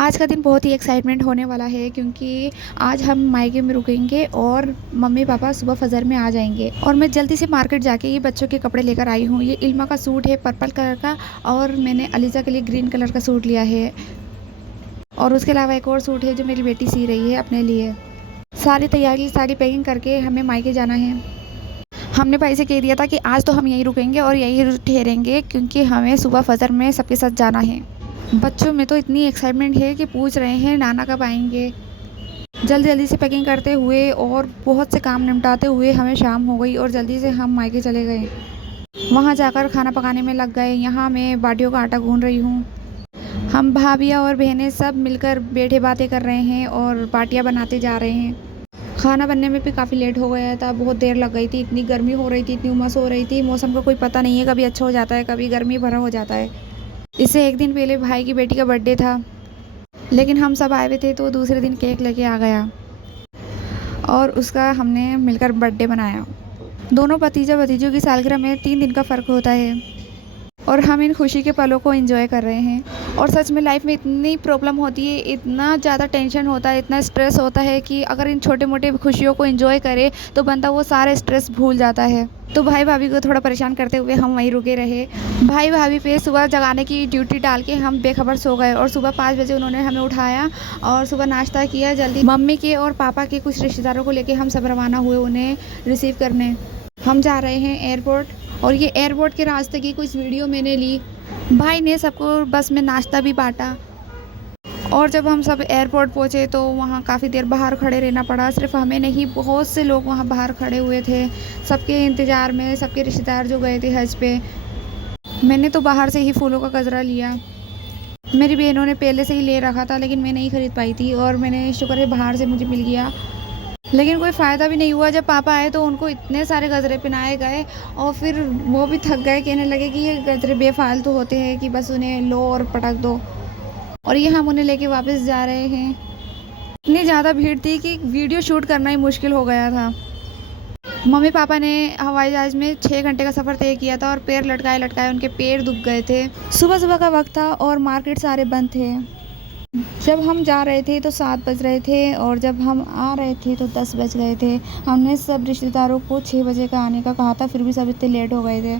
आज का दिन बहुत ही एक्साइटमेंट होने वाला है क्योंकि आज हम मायके में रुकेंगे और मम्मी पापा सुबह फजर में आ जाएंगे। और मैं जल्दी से मार्केट जाके ये बच्चों के कपड़े लेकर आई हूँ। ये इल्मा का सूट है पर्पल कलर का और मैंने अलीज़ा के लिए ग्रीन कलर का सूट लिया है। और उसके अलावा एक और सूट है जो मेरी बेटी सी रही है अपने लिए। सारी तैयारी सारी पैकिंग करके हमें मायके जाना है। हमने भाई से कह दिया था कि आज तो हम यहीं रुकेंगे और यहीं ठहरेंगे क्योंकि हमें सुबह फजर में सबके साथ जाना है। बच्चों में तो इतनी एक्साइटमेंट है कि पूछ रहे हैं नाना कब आएंगे। जल्दी जल्दी से पैकिंग करते हुए और बहुत से काम निपटाते हुए हमें शाम हो गई और जल्दी से हम मायके चले गए। वहाँ जाकर खाना पकाने में लग गए। यहाँ मैं बाटियों का आटा गूंद रही हूँ। हम भाभियाँ और बहनें सब मिलकर बैठे बातें कर रहे हैं और बाटियाँ बनाते जा रहे हैं। खाना बनने में भी काफ़ी लेट हो गया था, बहुत देर लग गई थी। इतनी गर्मी हो रही थी, इतनी उमस हो रही थी। मौसम का कोई पता नहीं है, कभी अच्छा हो जाता है कभी गर्मी भरा हो जाता है। इससे एक दिन पहले भाई की बेटी का बर्थडे था, लेकिन हम सब आए हुए थे तो दूसरे दिन केक लेके आ गया और उसका हमने मिलकर बर्थडे मनाया। दोनों भतीजा भतीजों की सालगिरह में 3 दिन का फ़र्क होता है और हम इन खुशी के पलों को एंजॉय कर रहे हैं। और सच में लाइफ में इतनी प्रॉब्लम होती है, इतना ज़्यादा टेंशन होता है, इतना स्ट्रेस होता है कि अगर इन छोटे मोटे खुशियों को एंजॉय करे तो बंदा वो सारे स्ट्रेस भूल जाता है। तो भाई भाभी को थोड़ा परेशान करते हुए हम वहीं रुके रहे। भाई भाभी पे सुबह जगाने की ड्यूटी डाल के हम बेखबर सो गए और सुबह 5 बजे उन्होंने हमें उठाया और सुबह नाश्ता किया। जल्दी मम्मी के और पापा के कुछ रिश्तेदारों को लेके हम सब रवाना हुए उन्हें रिसीव करने। हम जा रहे हैं एयरपोर्ट और ये एयरपोर्ट के रास्ते की कुछ वीडियो मैंने ली। भाई ने सबको बस में नाश्ता भी बांटा। और जब हम सब एयरपोर्ट पहुँचे तो वहाँ काफ़ी देर बाहर खड़े रहना पड़ा। सिर्फ हमें नहीं, बहुत से लोग वहाँ बाहर खड़े हुए थे सबके इंतज़ार में, सबके रिश्तेदार जो गए थे हज पे। मैंने तो बाहर से ही फूलों का गजरा लिया। मेरी बहनों ने पहले से ही ले रखा था लेकिन मैं नहीं ख़रीद पाई थी और मैंने शुक्र है बाहर से मुझे मिल गया। लेकिन कोई फ़ायदा भी नहीं हुआ। जब पापा आए तो उनको इतने सारे गजरे पहनाए गए और फिर वो भी थक गए, कहने लगे कि ये गजरे बेफालतू होते हैं कि बस उन्हें लो और पटक दो। और ये हम उन्हें लेके वापस जा रहे हैं। इतनी ज़्यादा भीड़ थी कि वीडियो शूट करना ही मुश्किल हो गया था। मम्मी पापा ने हवाई जहाज़ में 6 घंटे का सफ़र तय किया था और पैर लटकाए लटकाए उनके पैर दुख गए थे। सुबह सुबह का वक्त था और मार्केट सारे बंद थे। जब हम जा रहे थे तो 7 बज रहे थे और जब हम आ रहे थे तो 10 बज गए थे। हमने सब रिश्तेदारों को 6 बजे का आने का कहा था, फिर भी सब इतने लेट हो गए थे।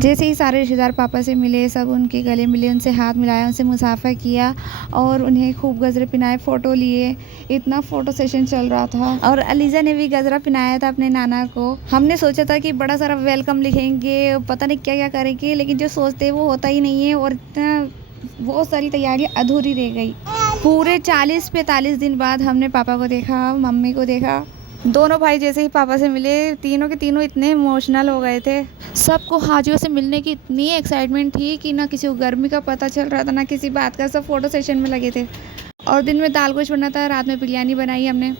जैसे ही सारे रिश्तेदार पापा से मिले, सब उनके गले मिले, उनसे हाथ मिलाया, उनसे मुसाफा किया और उन्हें खूब गजरे पहनाए, फ़ोटो लिए। इतना फ़ोटो सेशन चल रहा था और अलीज़ा ने भी गजरा पहनाया था अपने नाना को। हमने सोचा था कि बड़ा सारा वेलकम लिखेंगे, पता नहीं क्या क्या करेंगे, लेकिन जो सोचते हैं वो होता ही नहीं है और इतना बहुत सारी तैयारियाँ अधूरी रह गई। पूरे 40-45 दिन बाद हमने पापा को देखा, मम्मी को देखा। दोनों भाई जैसे ही पापा से मिले, तीनों के तीनों इतने इमोशनल हो गए थे। सबको हाजियों से मिलने की इतनी एक्साइटमेंट थी कि ना किसी को गर्मी का पता चल रहा था ना किसी बात का। सब फ़ोटो सेशन में लगे थे। और दिन में दाल गोश्त बना था, रात में बिरयानी बनाई हमने।